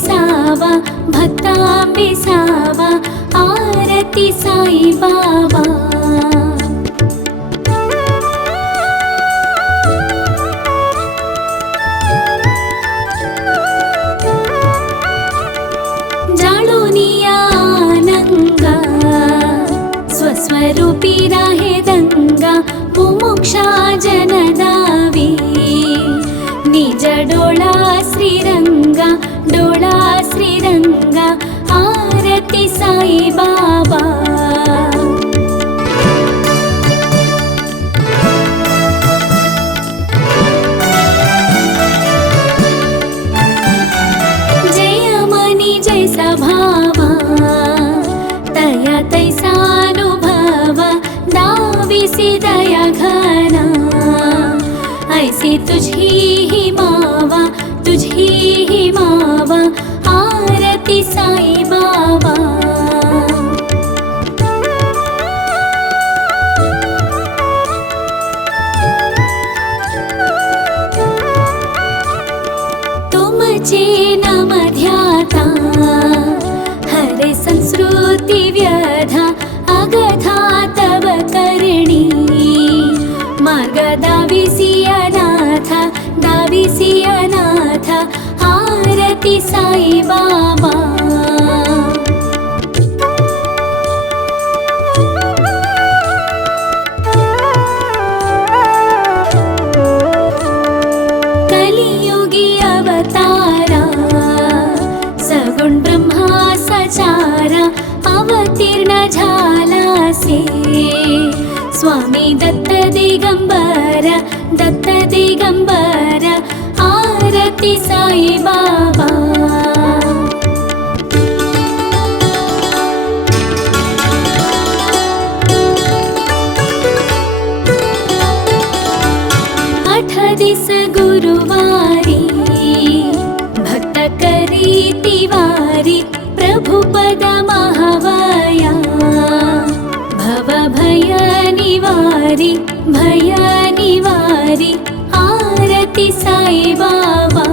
विसावा भक्तां विसावा आरती साई बाबा। जाळुनियानंगा स्वस्वरूपी राहे दंगा मुमुक्षा जनदावी निज डोळा श्रीरंगा आरती साई बाबा। जय मनी जैसा भावा तया तैसानुभवा दाविसी दया घना ऐसी तुझी ही मावा आरती साई बाबा। तुमचे नाम ध्याता हरे संस्कृती व्यधा अगधा तव करणी मार्ग दाविसी अनाथ आरती साई बाबा। कलियुगी अवतारा सगुण ब्रह्मा सचारा अवतीर्ण झालासे स्वामी दत्त दिगंबर आरती साई बाबा। आठ दिस गुरुवारी भक्त करी तिवारी प्रभु पद महावया भव भय निवारी आरती साई बाबा।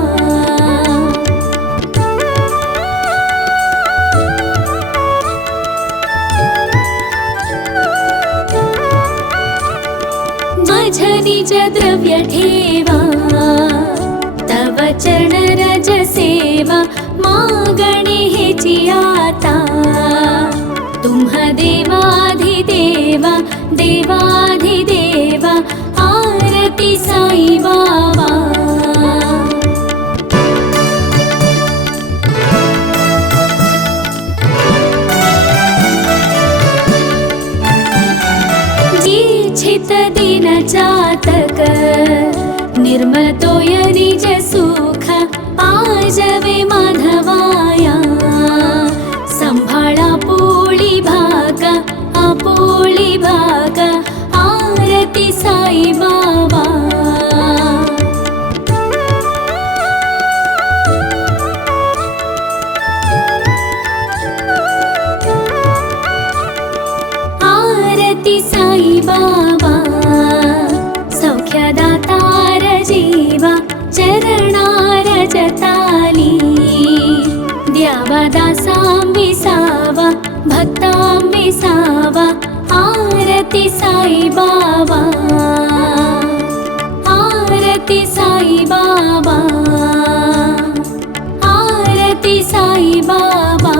माझ निज द्रव्य ठेवा तव चरण रज सेवा मागणे हेची आता तुम्ह देवाधिदेवा आरती साई बाबा। जिच्छित दिन जातक निर्मल तोय निज सुख आजवे माधवाया संभाळा आपोळी भागा आरती साई बाबा। आरती साई बाबा सौख्यदातार जीवा चरणार जताली द्यावा दासां विसावा भक्तां विसावा आरती साई बाबा। आरती साई बाबा आरती साई बाबा।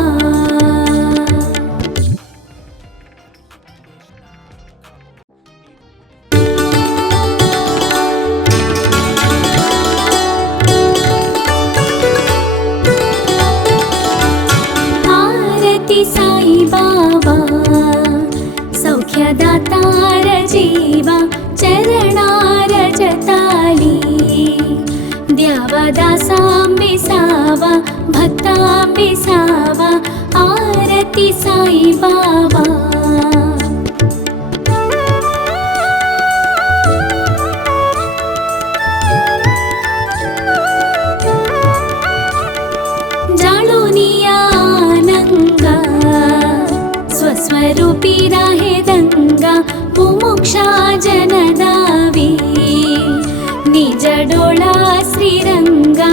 आरती साई बाबा सौख्यदातार जीवा चरणार जताली द्यावा दासां विसावा भक्तां विसावा आरती साई बाबा। जाळुनियानंगा स्वस्वरूपी राहे दंगा मुमुक्षा जनदावी निज डोळा श्रीरंगा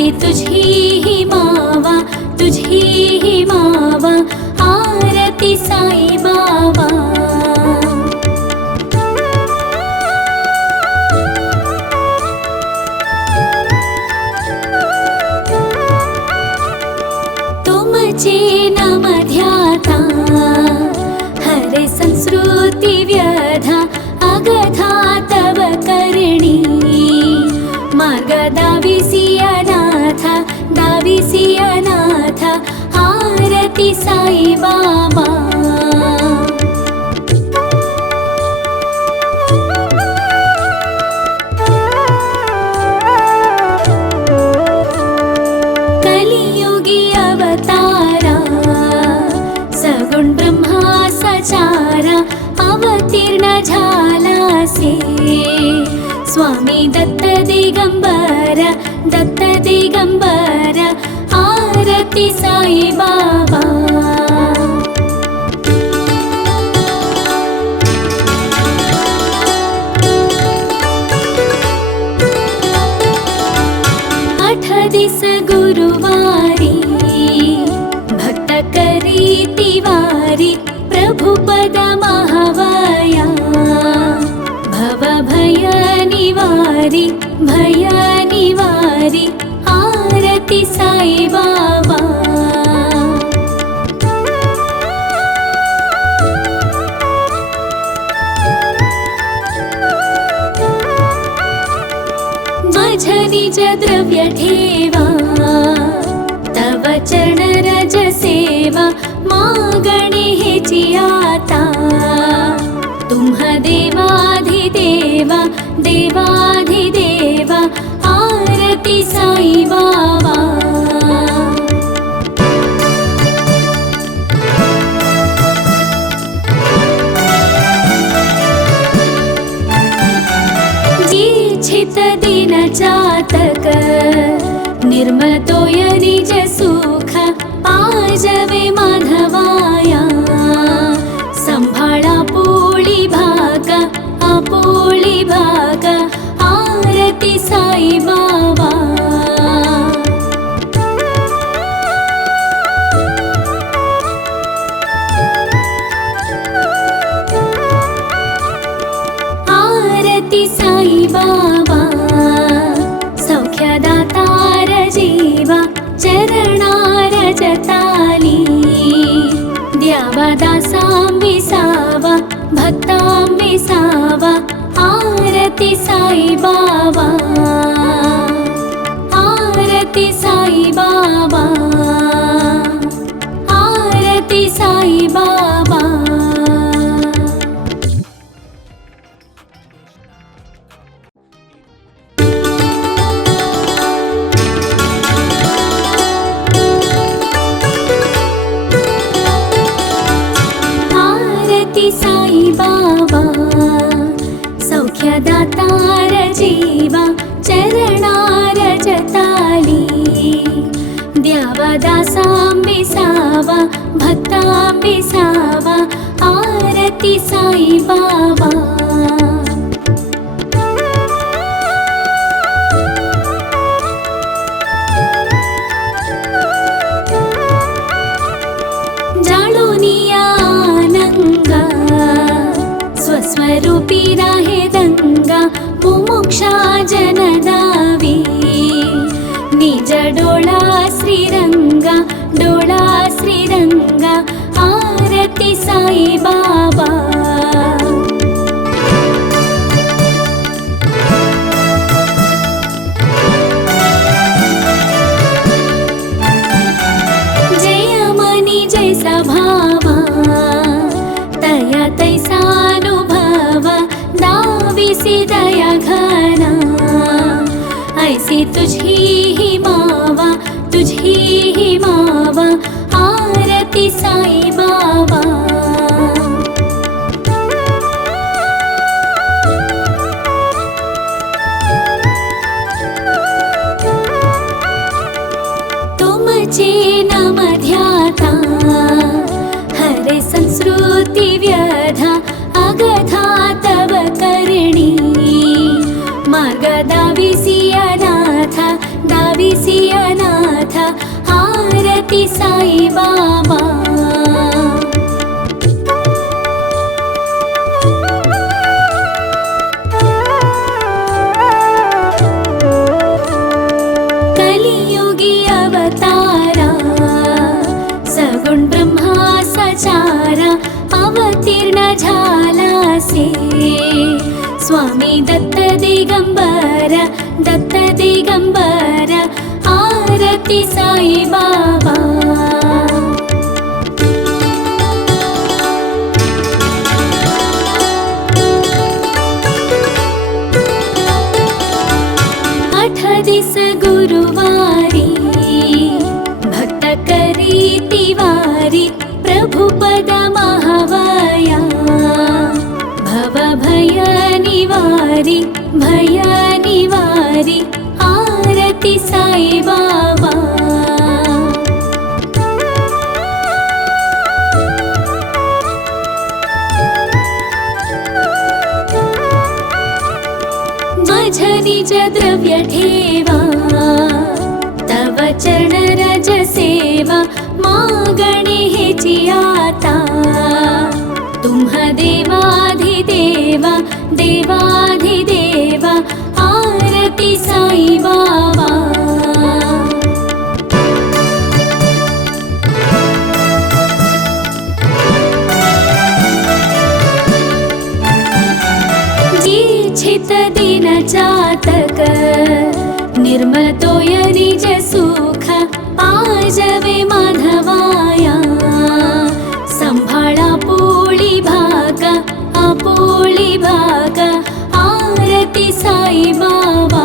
ऐसी तुझी ही मावा, तुझी ही मावा, आरती साई बाबा। तुमचे नाम ध्याता हरे संस्कृती व्यधा, अगधा तव करणी मार्ग दाविसी अनाथ, दाविसी अनाथ, आरती साई बाबा। कलियुगी अवतारा सगुण ब्रह्मा सचारा, अवतीर्ण झालासे स्वामी दत्त दिगंबर, दत्त दिगंबर, आरती साई बाबा। दिस गुरुवारी भक्त करी तिवारी, प्रभु पद महावया भव भय निवारी, भय निवारी, आरती साई बाबा। माझ निज द्रव्य ठेवा, तव चरण रज सेवा, मागणे हेची आता तुम्हा देवाधिदेवा, देवाधिदेवा, आरती साई बाबा। जिच्छित दिन चातक निर्मल तोय निज सुख, पाजवे माधवाया संभाळा पोळी भाग, आपोळी भाग, आरती साई बाबा। आरती साई बाबा, सौख्यदातार जीवा, चरणार जताली द्यावा दासां विसावा, भक्तां विसावा, आरती साई बाबा, आरती साई बाबा, आरती साई बाबा। आरती साई बाबा, सौख्यदातार जीवा, चरणार जताली द्यावा दासां विसावा, भक्तां विसावा, आरती साई बाबा। जाळोनिया आनंगा स्वस्वरूपी राहे दंगा, मुमुक्षा जनदावी निज डोळा श्रीरंगा, डोळा श्रीरंगा, आरती साई बाबा। जय मनी जैसा भावा, तया तैसानुभवा, दाविसी दया घना, ऐसी तुझी ही मावा, तुझी ही मावा, आरती साई बाबा। तुमचे नाम ध्याता हरे संस्कृती व्यधा, अगधा तव करणी मार्ग दाविसी अनाथ, दाविसी आरती साई बाबा। कलियुगी अवतारा सगुण ब्रह्मा सचारा अवतीर्ण झाला से स्वामी दत्त दिगंबर आरती साई बाबा। आठ दिस गुरुवारी भक्त करी तिवारी प्रभु पद महावाया भव भय निवारी आरती साई बाबा। माझ निज द्रव्य ठेवा तव चरण रज सेवा मागणे हेची आता तुम्हा देवाधिदेवा आरती साई बाबा। जिच्छित दिन चातक निर्मल तोय निज सुख पाजवे माधवाया संभाळा आपोळी भागा आरती साई बाबा।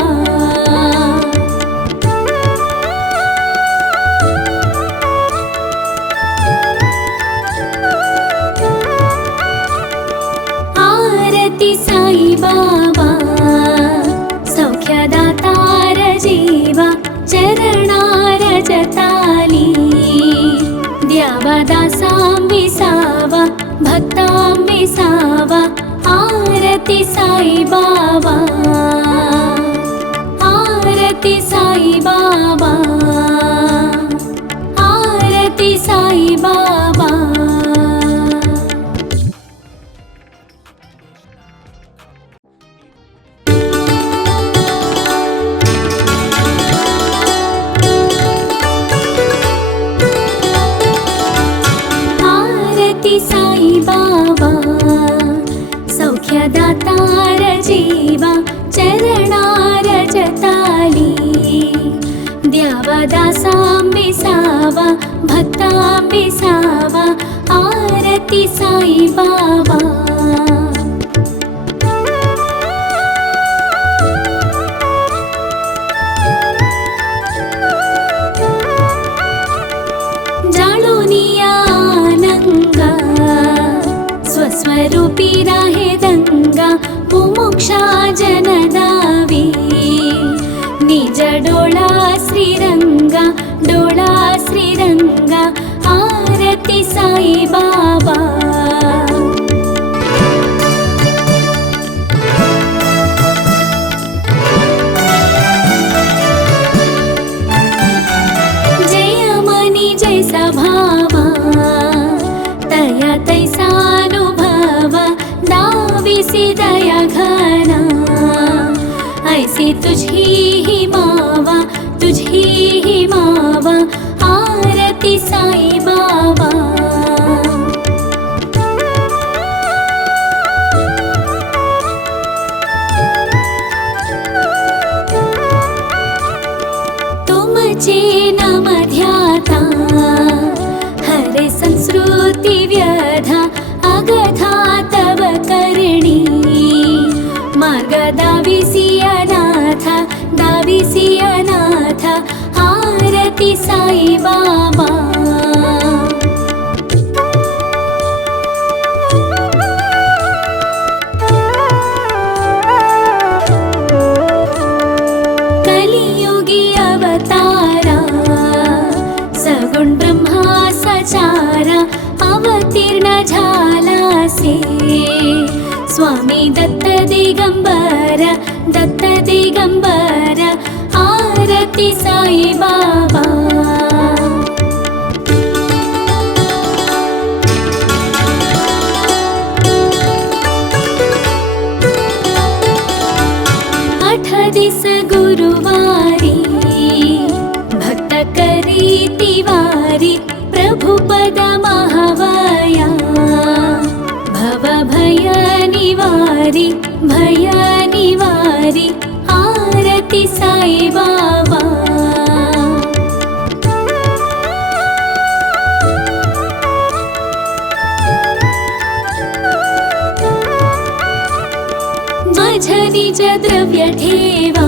आरती साई बाबा सौख्यदातार जीवा चरणार जताली द्यावा दासां विसावा भक्तां विसावा आरती साई बाबा। आरती साई बाबा आरती साई बाबा। आरती साई बाबा सौख्यदातार जीवा चरणार जताली द्यावा दासां विसावा भक्तां विसावा आरती साई बाबा। स्वस्वरूपी राहे दंगा मुमुक्षा जनदावी निज डोळा श्रीरंगा आरती साई बाबा। जय मनी जैसा भावा तया तैसानुभवा दाविसी दया घना ऐसी तुझी ही मावा आरती साई बाबा। तुमचे नाम ध्याता हरे संस्कृती व्यधा अगधा तव करणी मार्ग दाविसी अनाथ आरती साई बाबा। कलियुगी अवतारा सगुण ब्रह्मा सचारा अवतीर्ण झाला से स्वामी दत्त दिगंबर आरती साई बाबा। निवारी भय निवारी आरती साई बाबा। माझ निज द्रव्य ठेवा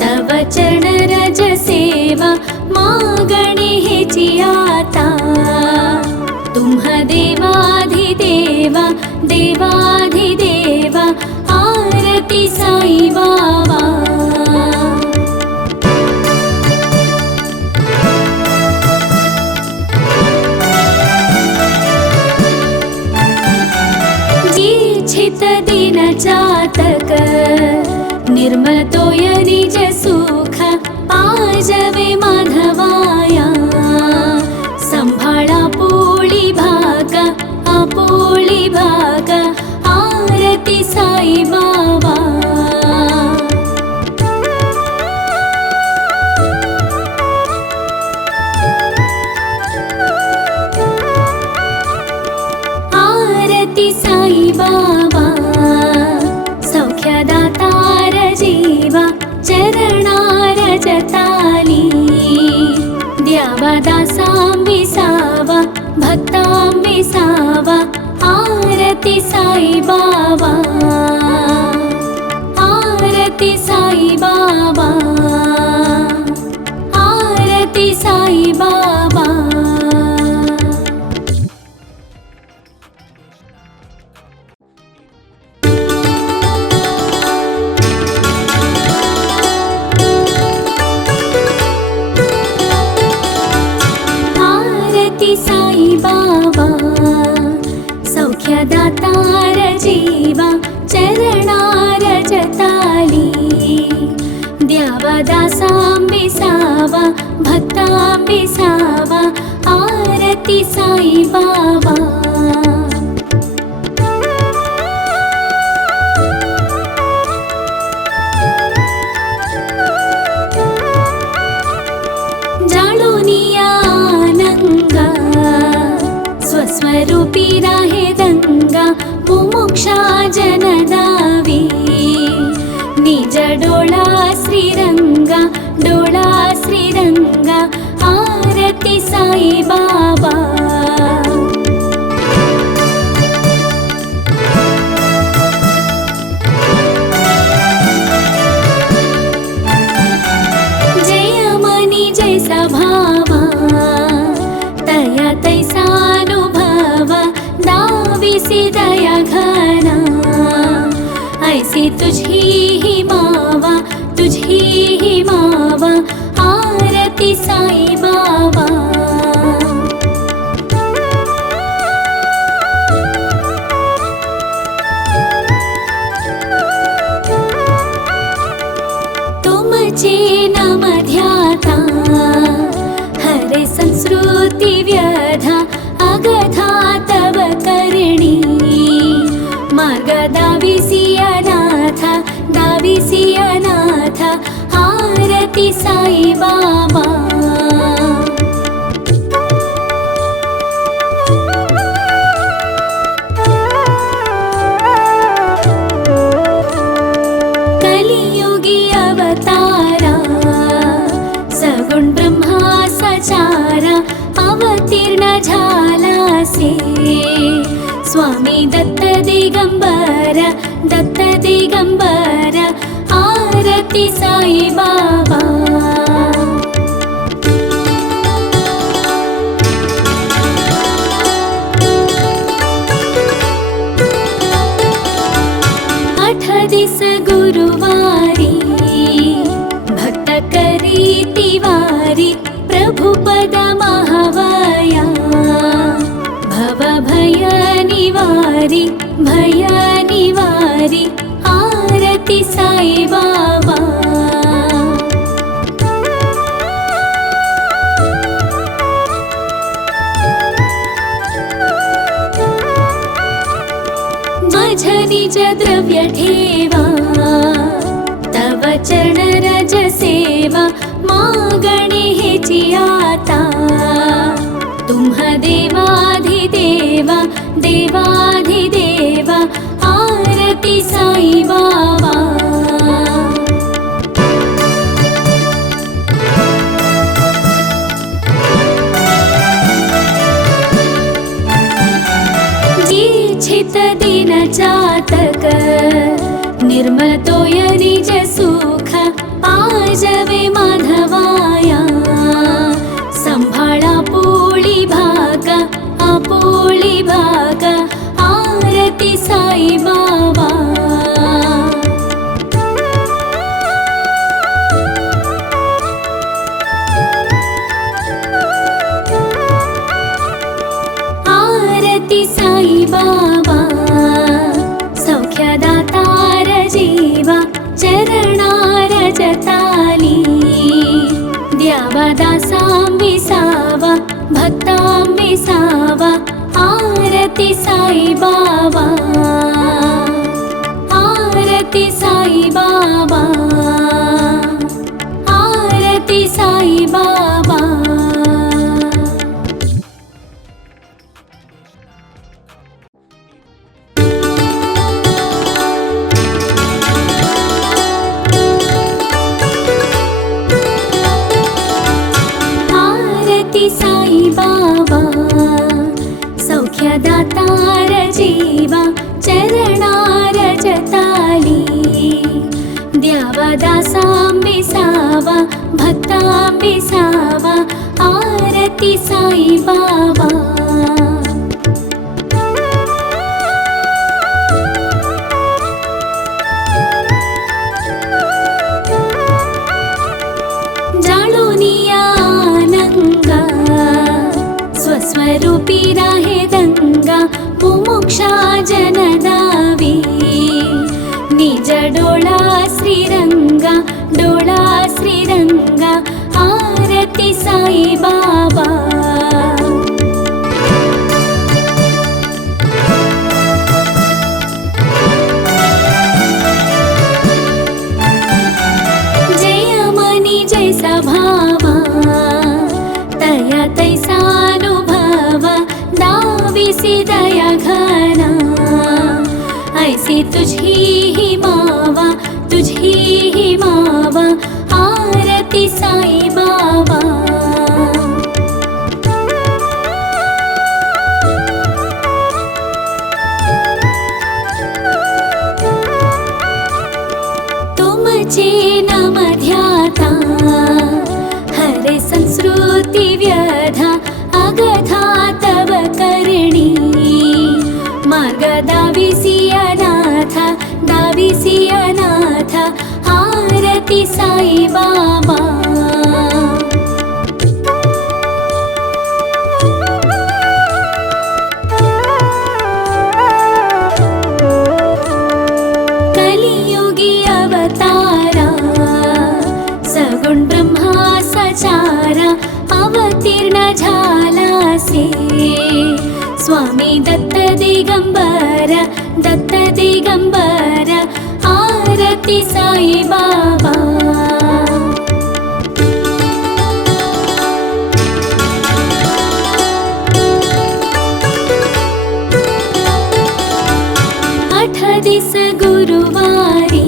तव चरण रज सेवा मागणे हेची आता। तुम्ह देवाधिदेवा देवाधिदेवा आरती साई बाबा। इच्छित दिन जातक निर्मल तोय निज सुख पाजवे माधवाया। संभाळा पोळी भागा आपोळी भागा आरती साई बाबा। आरती साई बाबा सौख्यदातार जीवा चरणार जताली। द्यावा दासांबी सावा भक्तांबी सावा आरती साई बाबा। आरती साई बाबा आरती साई बाबा। आरती साई बाबा सौख्यदातार जीवा चरणार जताली। द्यावा दासांबी सावा भक्तांबी सावा आरती साई बाबा। स्वस्वरूपी राहे दंगा मुमुक्षा जनदावी। निज डोळा श्रीरंगा डोळा श्रीरंगा आरती साई बाबा। जय मनी जैसा भावा तया तैसानुभवा दाविसी दया घना। ऐसी तुझी ही मावा तुझी ही मावा आरती साई बाबा। तुमचे नाम ध्याता हरे संस्कृती व्यधा अगधा तव करणी। मार्ग दाविसी अनाथ आरती साई बाबा। कलियुगी अवतारा सगुण ब्रह्मा सचारा अवतीर्ण झालासे। स्वामी दत्त दिगंबर आरती साई बाबा। आठ दिस गुरुवारी भक्त करी तिवारी प्रभु पद महावया। भव भय निवारी आरती साई बाबा। माझ निज द्रव्य ठेवा तव चरण रज सेवा मागणे हेची आता। तुम्ह देवाधिदेवा देवाधिदेवा आरती आरती साई बाबा। छित दिन चातक निर्मल तोय निज सुख पाजवे माधवाया। संभाळा पोळी भाग आपोळी भाग आरती साई बाबा। आरती साई बाबा सौख्यदातार जीवा चरणार जताली। द्यावा दासांबिसावा भक्तांबिसावा आरती साई बाबा। आरती साई बाबा आरती साई बाबा। साई बाबा सौख्यदातार जीवा चरणार जताली। द्यावा दासांबिसावा भक्तांबिसावा आरती साई बाबा। स्वस्वरूपी राहे दंगा मुमुक्षा जनदावी। निज डोळा श्रीरंगा डोळा श्रीरंगा आरती साई बाबा। जय मनी जैसा भावा तया तैसानुभवा दाविसी दया घना। ऐसी तुझी ही मावा तुझी ही मावा आरती साई बाबा। तुमचे नाम ध्याता हरे संस्कृती व्यधा अगधा तव करणी। मार्ग दाविसी अनाथ आरती साई बाबा। कलियुगी अवतारा सगुण ब्रह्मा सचारा अवतीर्ण झालासे। स्वामी दत्त दिगंबर आरती साई बाबा। आठ दिस गुरुवारी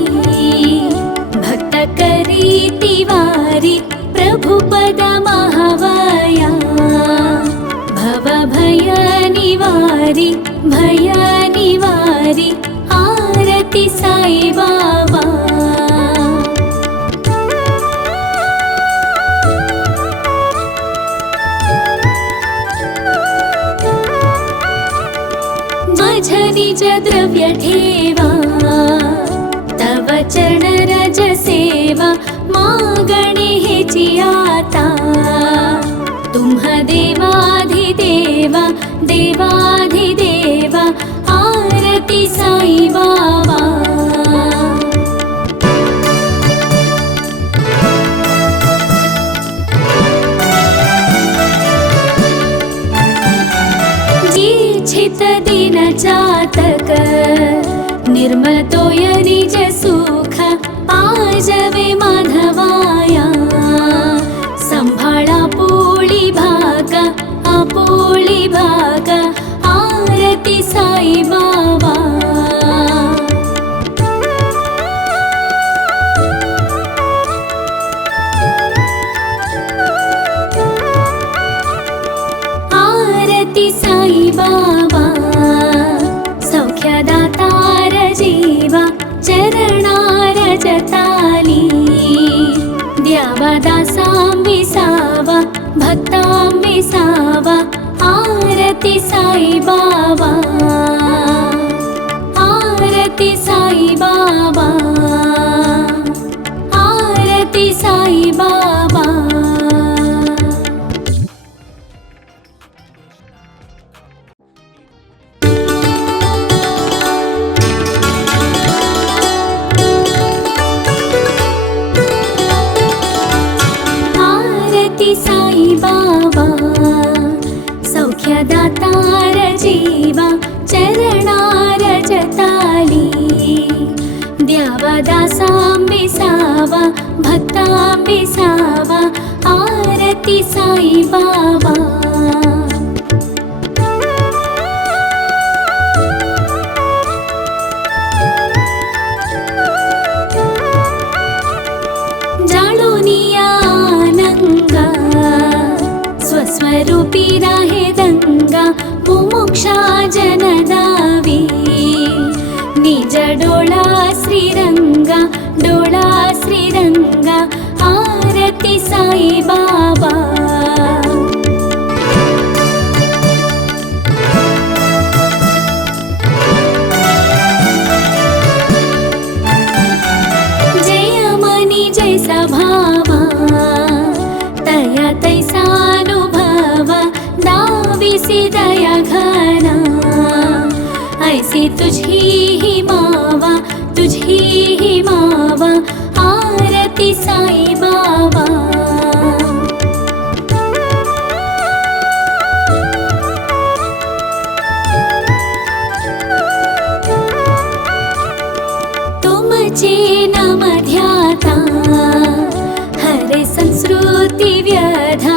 भक्त करी तिवारी। प्रभु पद महावया भव भय निवारी आरती साई बाबा। माझ निज द्रव्य ठेवा तव चरण रज सेवा। मागणे हेची आता तुम्हा देवाधिदेवा देवाधिदेवा आरती साई बाबा। छित दिन चातक निर्मल तोय निज सुख पाजवे माधवाया। संभाळा पोळी भाग आपोळी भाग आरती साई बाबा। बाबा सौख्यदातार जीवा चरणार जताली द्यावा दासां विसावा भक्तां विसावा आरती साई बाबा आरती साई बाबा आरती साई बाबा आरती साई बाबा सौख्यदातार जीवा चरणार जताली द्यावा दासां विसावा भक्तां विसावा आरती साई बाबा जाळुनिया आनंगा स्वस्वरूपी राहे दंगा मुमुक्षा जनदावी निज डोळा श्रीरंगा आरती साई बाबा जय मनी जैसा भावा तया तैसानुभवा दाविसी दया घना ऐसी तुझी ही मावा आरती साई बाबा तुमचे नाम ध्याता हरे संस्कृती व्यधा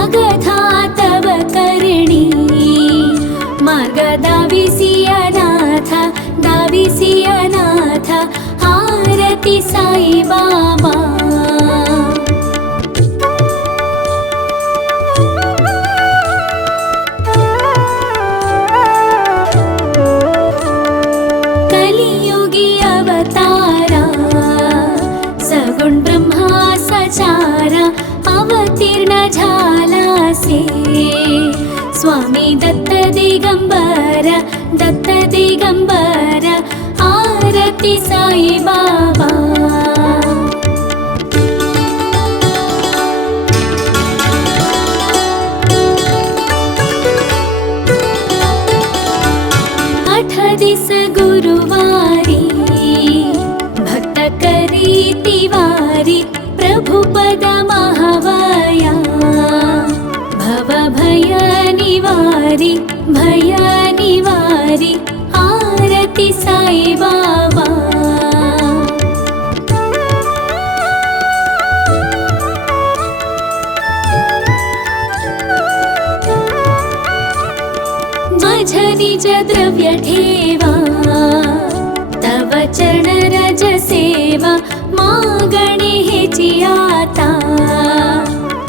अगधा तव करणी मार्ग दाविसी अनाथ आरती साई बाबा कलियुगी अवतारा सगुण ब्रह्मा सचारा अवतीर्ण झालासे स्वामी दत्त दिगंबर आरती साई बाबा आठ दिस गुरुवारी भक्त करी तिवारी प्रभुपद महावया भव भय निवारी आरती साई बाबा माझ निज द्रव्य ठेवा तव चरण रज सेवा मागणे हेची आता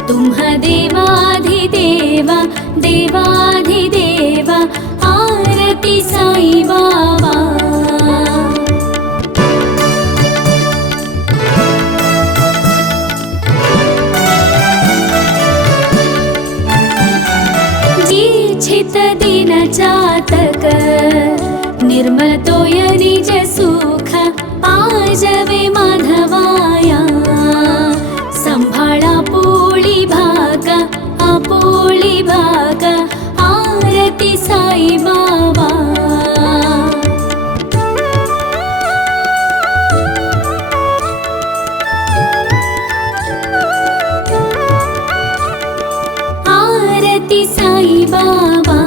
तुम्ह देवाधिदेवा आरती साई बाबा जीच्छित दिन जातक निर्मल तोय निज सुख पाजवे माधवाया संभाळा पोळी भाग आरती साई बाबा आरती साई बाबा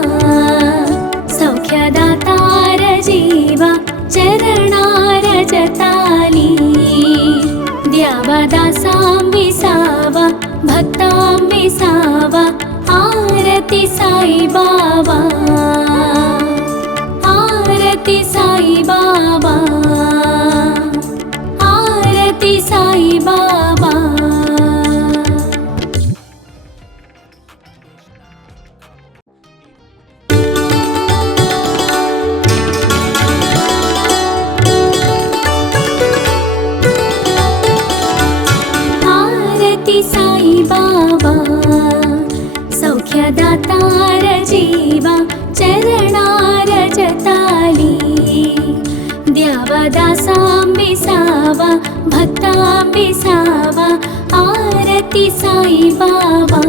सौख्यदातार जीवा चरणार जताली द्यावा दासां विसावा भक्तां विसावा आरती साई बाबा आरती साई बाबा आरती साई बाबा साई बाबा सौख्यदातार जीवा चरणार जताली द्यावा दासांबिसावा भक्तांबिसावा आरती साई बाबा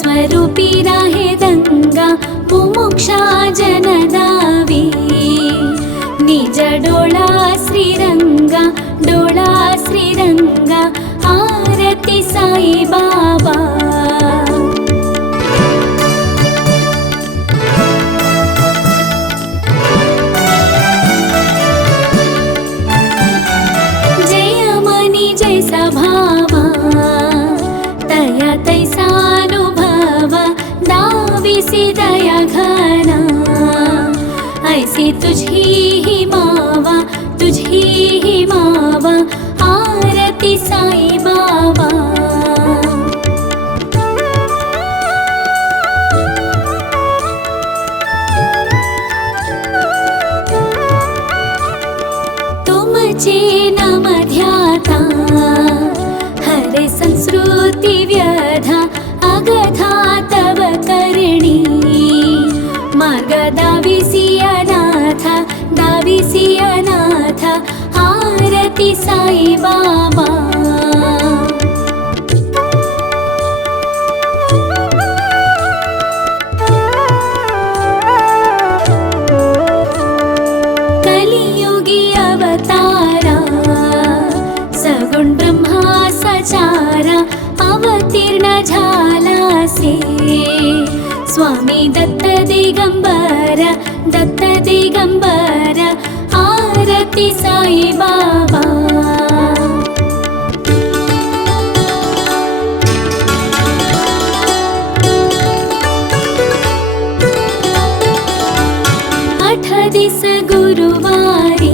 स्वरूपी राहे दंगा मुमुक्षा जनदावी निज डोळा श्रीरंगा आरती साई बाबा जय मनी जैसा भावा तया तैसा दाविसी दया घना ऐसी तुझी ही मावा आरती साई बाबा तुमचे नाम ध्याता हरे संस्कृती व्यधा अगधा तव करणी मार्ग दाविसी अनाथ आरती साई बाबा कलियुगी अवतारा सगुण ब्रह्मा सचारा अवतीर्ण झालासे स्वामी दत्त दिगंबर आरती साई बाबा आठ दिस गुरुवारी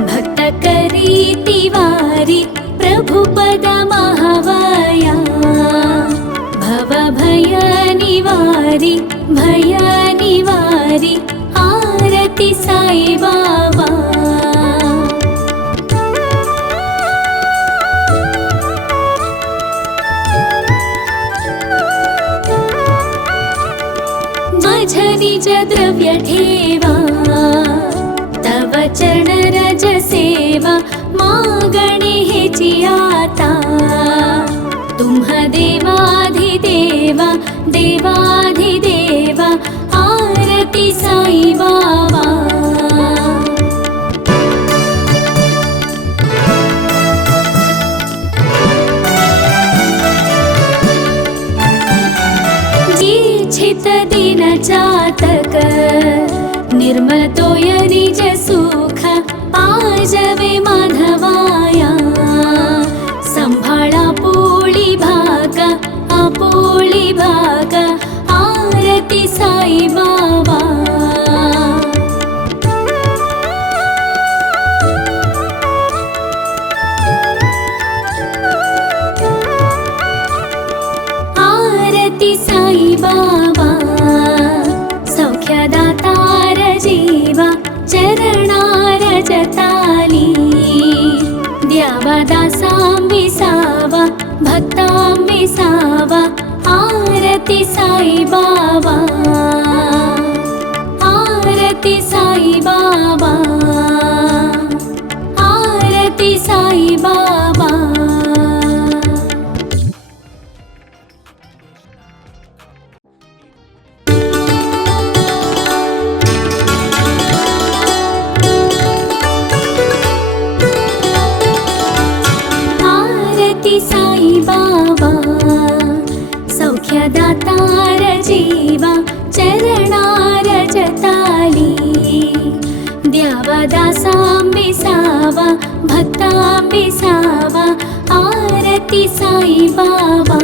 भक्त करी तिवारी प्रभुपद महावया भव भय निवारी आरती साई बाबा माझ निज द्रव्य ठेवा तव चरण रज सेवा मागणे हेची आता तुम्ह देवाधिदेवा आरती साई बाबा जीच्छित दिन चातक निर्मल तोय निज सुख पाजवे माधवाया संभाळा पोळी भाग आरती साई बाबा आरती साई बाबा सौख्यदातार जीवा चरणार जताली द्यावा दासांबिसावा भक्तांबिसावा आरती साई बाबा आरती साई बाबा आरती साई बाबा आरती साई बाबा सौख्यदातार जीवा चरणार जताली द्यावा दासांबिसावा भक्तांबिसावा आरती साई बाबा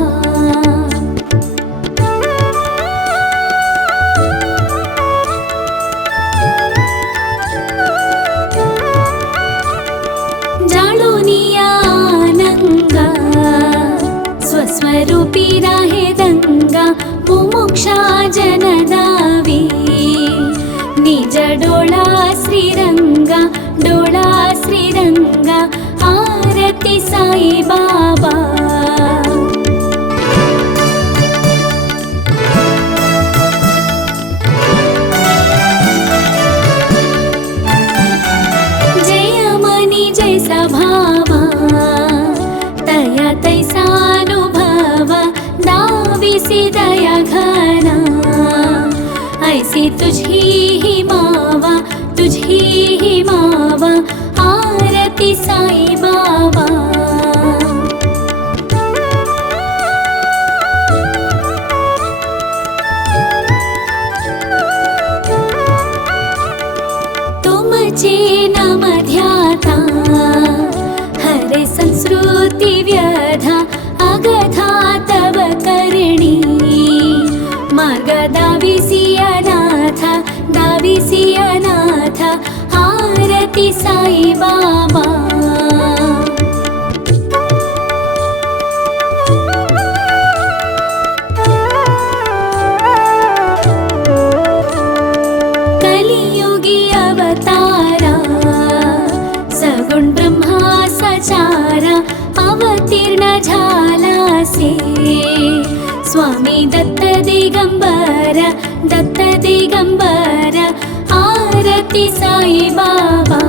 स्वरूप स्वस्वरूपी राहे दंगा मुमुक्षा जनदावी निज डोळा श्रीरंगा आरती साई बाबा भावा तया तैसानुभवा दाविसी दया घना ऐसी तुझी ही मावा आरती साई बाबा तुमचे नाम ध्याता हरे संस्कृती व्यधा अगथा तव करणी मार्ग दाविसी अनाथ आरती साई बाबा कलियुगी अवतारा सगुण ब्रह्मा सचारा अवतीर्ण झालासे स्वामी दत्त दिगंबर आरती साई बाबा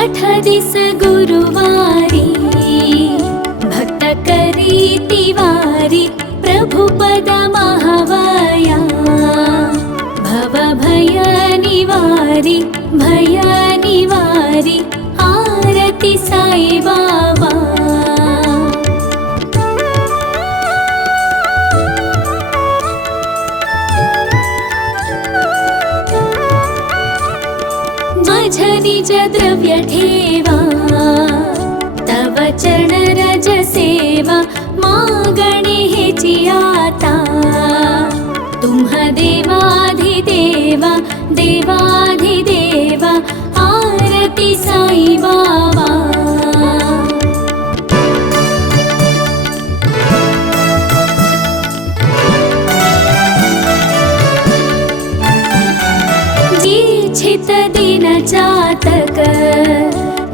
आठ दिस गुरुवारी भक्त करी तिवारी प्रभु पद महावया भव भय निवारी आरती साई बाबा माझ निज द्रव्य ठेवा तव चरण रज सेवा मागणे हेची आता तुम्हा देवाधिदेवा आरती साई बाबा जिच्छित दिन चातक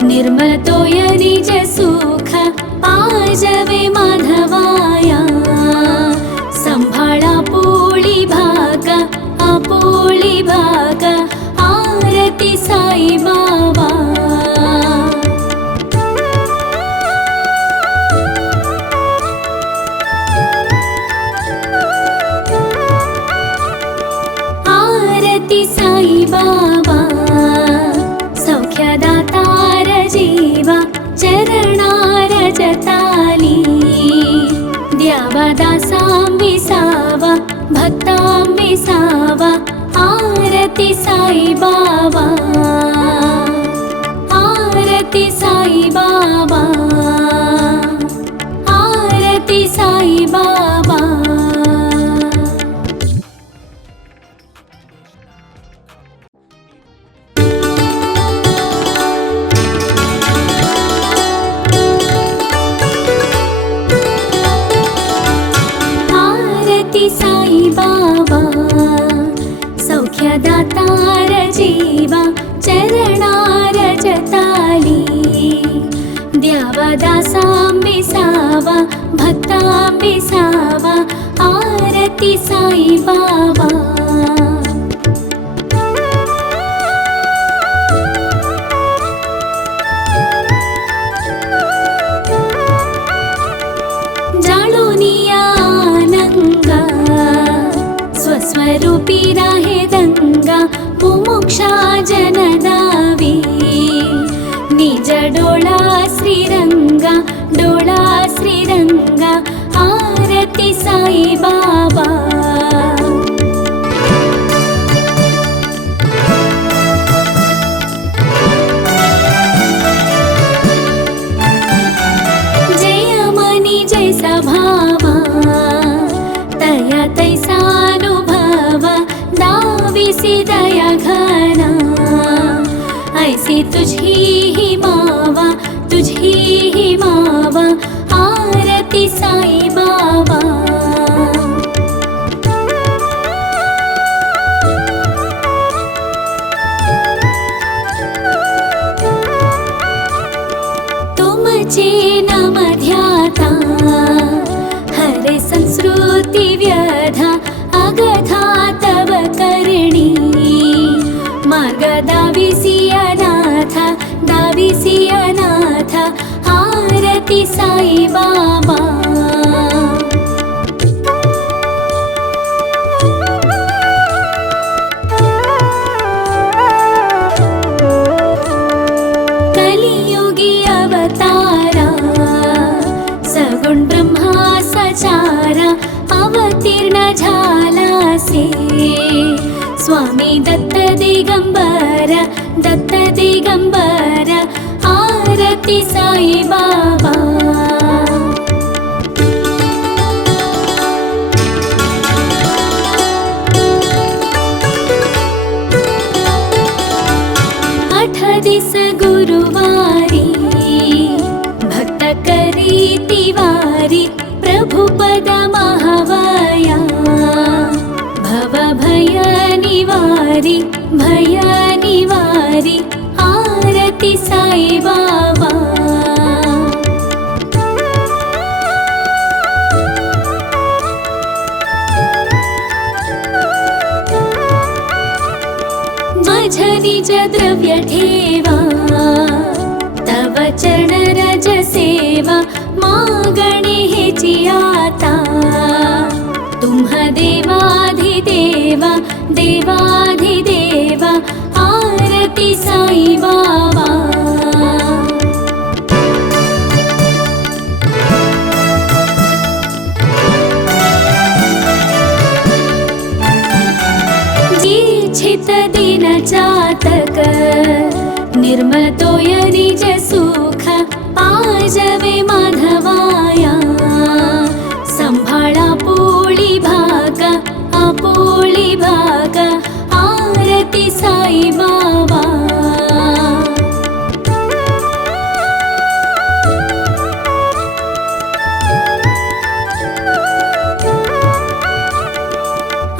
निर्मल तोय निज सुख पाजवे माधवाया संभाळा पोळी भाग आरती साई बाबा आरती साई बाबा सौख्यदातार जीवा चरणार जताली द्यावा दासां विसावा भक्तां विसावा आरती साई बाबा आरती साई बाबा आरती साई बाबा आरती साई बाबा सौख्यदातार जीवा चरणार जताली द्यावा दासां विसावा भक्तां विसावा आरती साई बाबा स्वस्वरूपी राहे दंगा मुमुक्षा जनदावी निज डोळा श्रीरंगा आरती साई बाबा तैसानुभवा दाविसी दया दया घना, ऐसी तुझी ही मावा, तुझी ही मावा, आरती साई बाबा। तुमचे नाम ध्याता हरे संस्कृती व्यधा, अगधा तव करणी मार्ग दाविसी अनाथ, दाविसी अनाथ, आरती साई बाबा। कलियुगी अवतारा सगुण ब्रह्मा सचारा, अवतीर्ण झालासे स्वामी दत्त दिगंबर, दत्त दिगंबर, आरती साई बाबा। आठ दिस गुरुवारी भक्त करी तिवारी, प्रभु पद महावया भव भय निवारी, भय निवारी, आरती साई बाबा। माझ निज द्रव्य ठेवा, तव चरण रज सेवा, मागणे हेची आता, तुम्हा देवाधिदेवा, देवाधिदेवा, आरती साई बाबा। इच्छित दिन चातक, निर्मल तोय निज सुख, पाजवे माधवाया, संभाळा पोळी भागा, आपोळी भागा, आरती साई बाबा।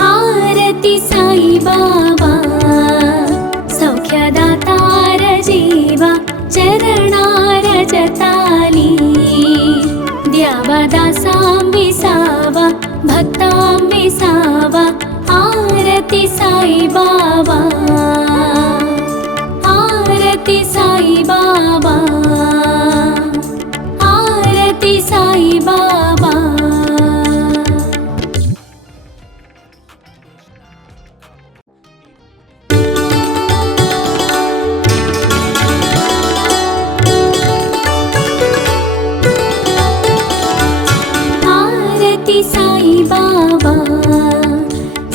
आरती साई बाबा, सौख्यदातार जीवा, चरणार जताली, द्यावा दासांबिसावा, भक्तांबिसावा, आरती साई बाबा, आरती साई बाबा, आरती साई बाबा। आरती साई बाबा,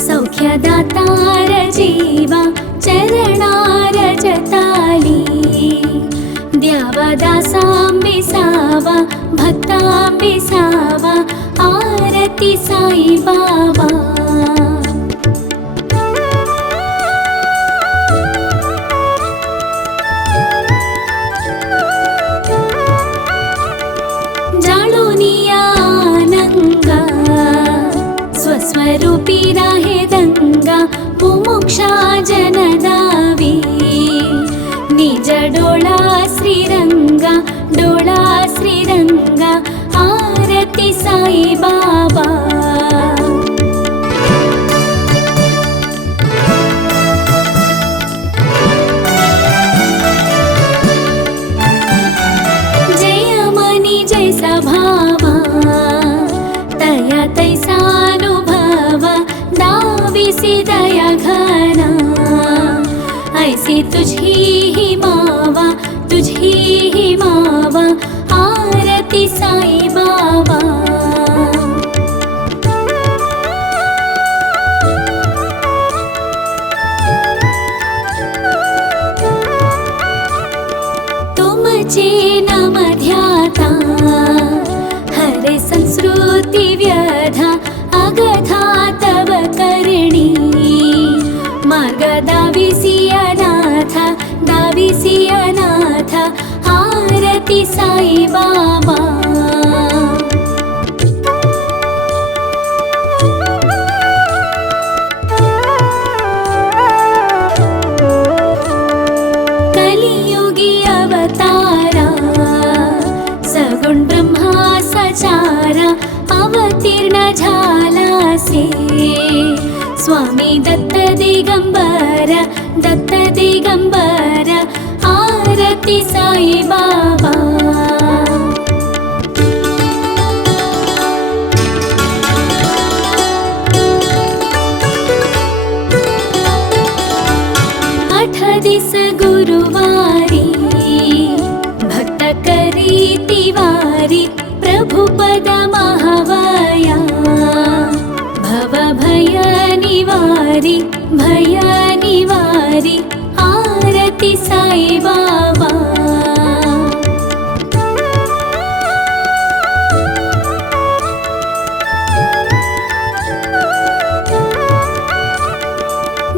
सौख्यदातार जीवा, चरणार जताली, द्यावा दासांबिसावा, भक्तांबिसावा, आरती साई बाबा। जाणूनिया आनंगा, स्वस्वरूपी राहे दंगा, मुमुक्षा जनदावी, निज डोळा श्रीरंगा, डोळा श्रीरंगा, आरती साई बाबा। जय मनी जैसा भावा, तया तैसानुभवा, दाविसी दया घना, ऐसी तुझी ही मावा, तुझी ही मावा, आरती साई बाबा। तुमचे नाम ध्याता हरे संस्कृती व्यधा, अगधा तव करणी मार्ग दाविसी अनाथ दाविसी अनाथ आरती साई बाबा कलियुगी अवतारा सगुण ब्रह्मा सचारा अवतीर्ण झाला से स्वामी दत्त दिगंबर आरती साई बाबा दिस गुरुवारी भक्त करी तिवारी प्रभु पद महावाया भव भय निवारी आरती साई बाबा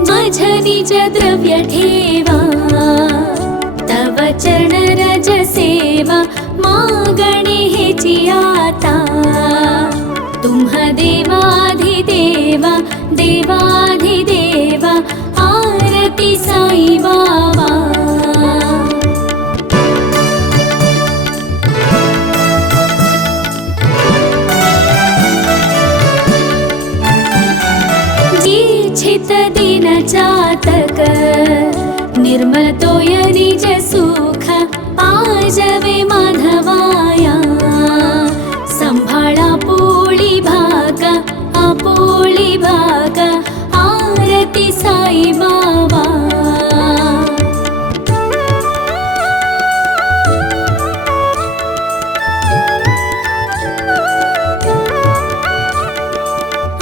माझ निज द्रव्य ठेवा तव चरण रज सेवा मागणे हेची आता तुम्हा देवाधिदेवा देवाधिदेवा आरती साई बाबा छित दिन जातक निर्मल तोय निज सुख पाजवे माधवाया संभाळा पोळी भाग आरती साई बाबा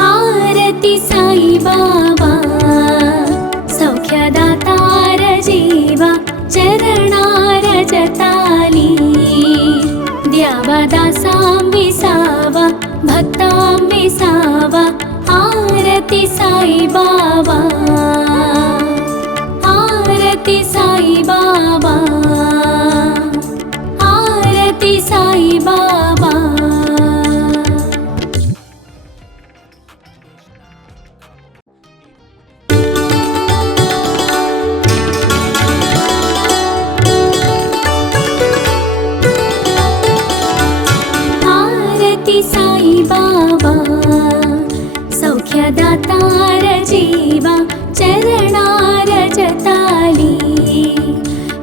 आरती साई बाबा सौख्यदातार जीवा चरणार जताली द्यावा दासां विसावा भक्तां विसावा आरती साई बाबा आरती साई बाबा आरती साई बाबा साई बाबा सौख्यदातार जीवा चरणार जताली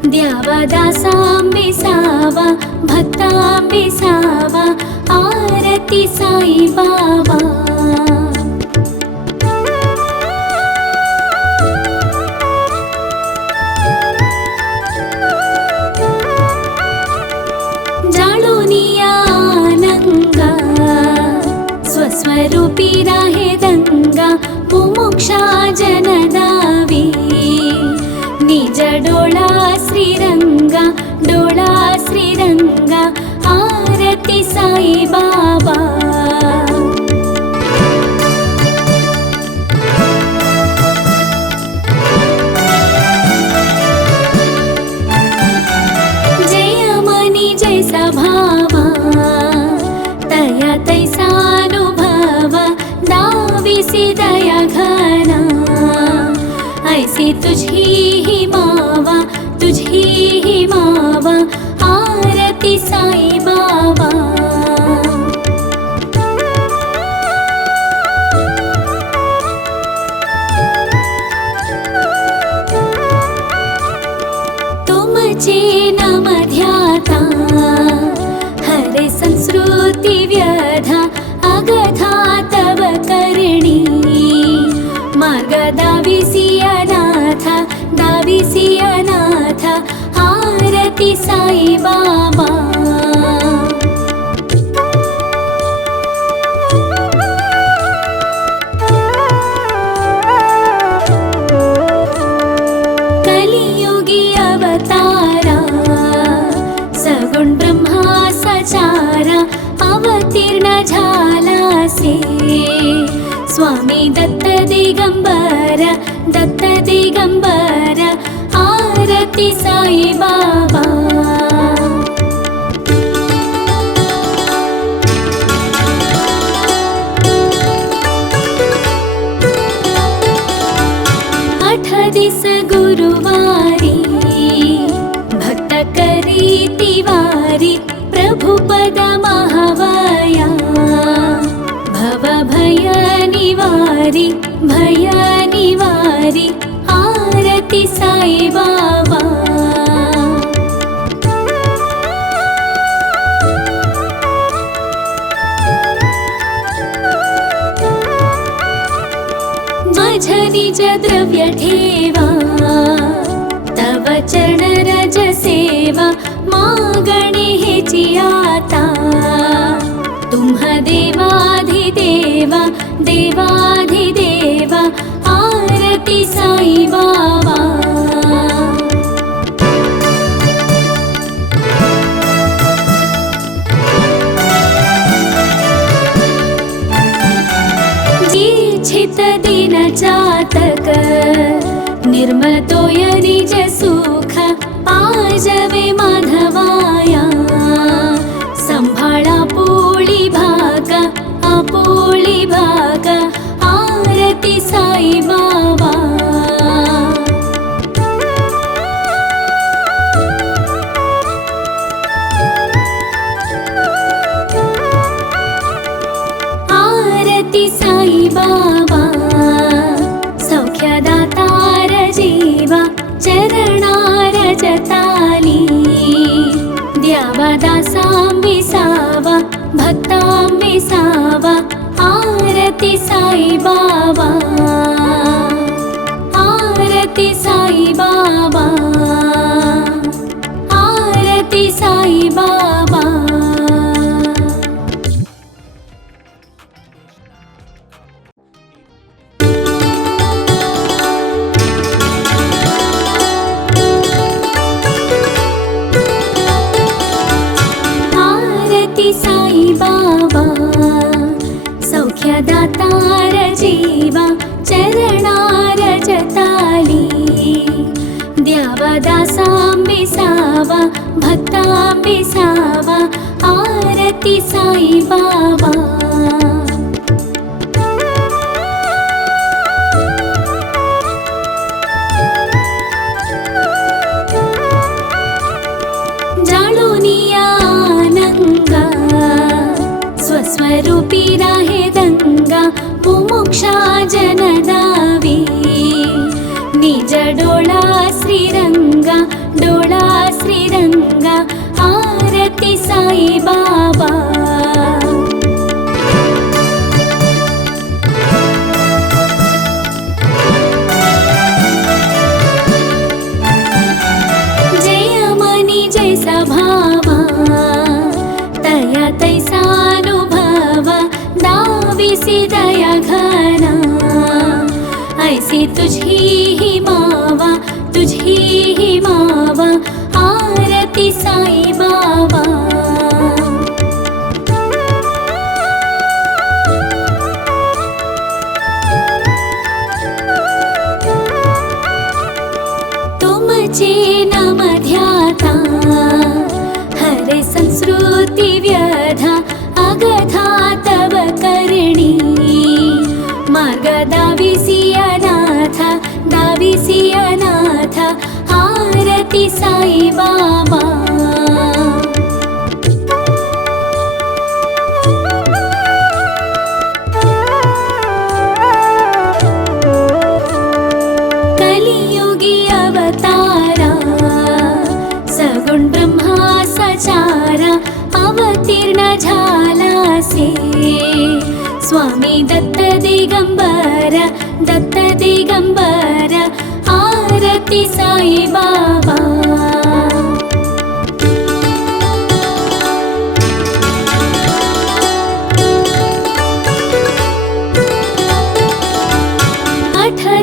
द्यावा दासां विसावा भक्तां विसावा आरती साई बाबा स्वरूपी राहे दंगा मुमुक्षा जनदावी निज डोळा श्रीरंगा आरती साई बाबा जय मनी जैसा भावा तया तैसा दाविसी दया घना ऐसी तुझी ही मावा आरती साई बाबा तुमचे नाम ध्याता हरे संस्कृती व्यधा अगधा तव करणी मार्ग दाविसी अनाथ आरती साई बाबा कलियुगी अवतारा सगुण ब्रह्मा सचारा अवतीर्ण झाला से स्वामी दत्त दिगंबर आरती साई बाबा। दिस गुरुवारी भक्त करी तिवारी प्रभुपद महावाया भव भय निवारी आरती साई बाबा। माझ निज द्रव्य ठेवा तव चरण रज सेवा मागणे हेची आता तुम्हा देवाधिदेवा देवाधिदेवा आरती साई बाबा। छित दिन चातक निर्मल तोय निज सुख पाजवे माधवाया संभाळा पोळी भागा आपोळी भागा आरती साई बाबा। आरती साई बाबा सौख्यदातार जीवा चरणार जताली द्यावा दासांबिसावा भक्तांबिसावा आरती साई बाबा। आरती साई बाबा आरती साई बाबा। आरती साई बाबा सौख्यदातार जीवा चरणार जताली द्यावा दासांबिसावा भक्तांबिसावा आरती साई बाबा। स्वस्वरूपी राहे गंगा मुमुक्षा जनदावी निज डोळा श्रीरंगा आरती साई बाबा। जय मनी जैसा भावा तया तैसानुभवा दाविसी दया घना ऐसी तुझी ही मावा आरती साई बाबा। तुमचे नाम ध्याता हरे संस्कृती व्यधा अगधा तव करणी मार्ग दाविसी अनाथ आरती साई बाबा। कलियुगी अवतारा सगुण ब्रह्मा सचारा अवतीर्ण झालासे स्वामी दत्त दिगंबर आरती साई बाबा।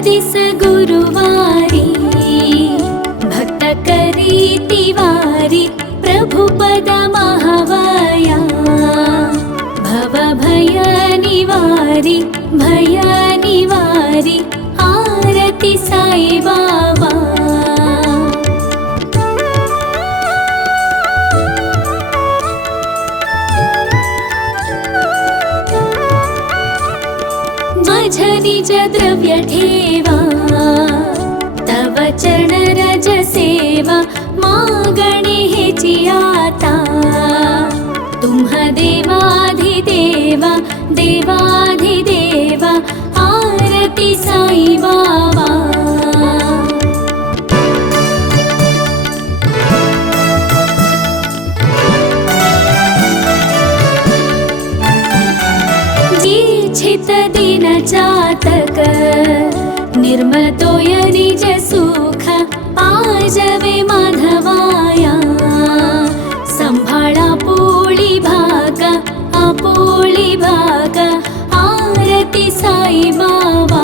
दिस गुरुवारी भक्त करी तिवारी प्रभुपद महावाया भव भय निवारी आरती साई बाबा। दिव्य ठेवा तव चरण रज सेवा मागणे हेची आता तुम्ह देवाधिदेवा देवाधिदेवा आरती साई बाबा जिच्छित दिन चातक निर्मल तोय निज सुख पाजवे माधवाया संभाळा पोळी भागा आपोळी भागा आरती साई बाबा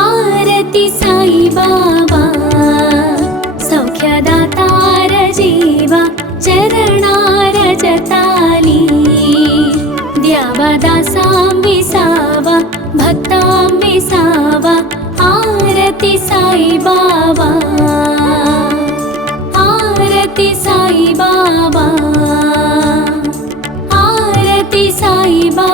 आरती साई बाबा सौख्यदातार जीवा चरणार जताली द्यावा दासां विसावा भक्तां विसावा आरती साई बाबा आरती साई बाबा आरती साई बाबा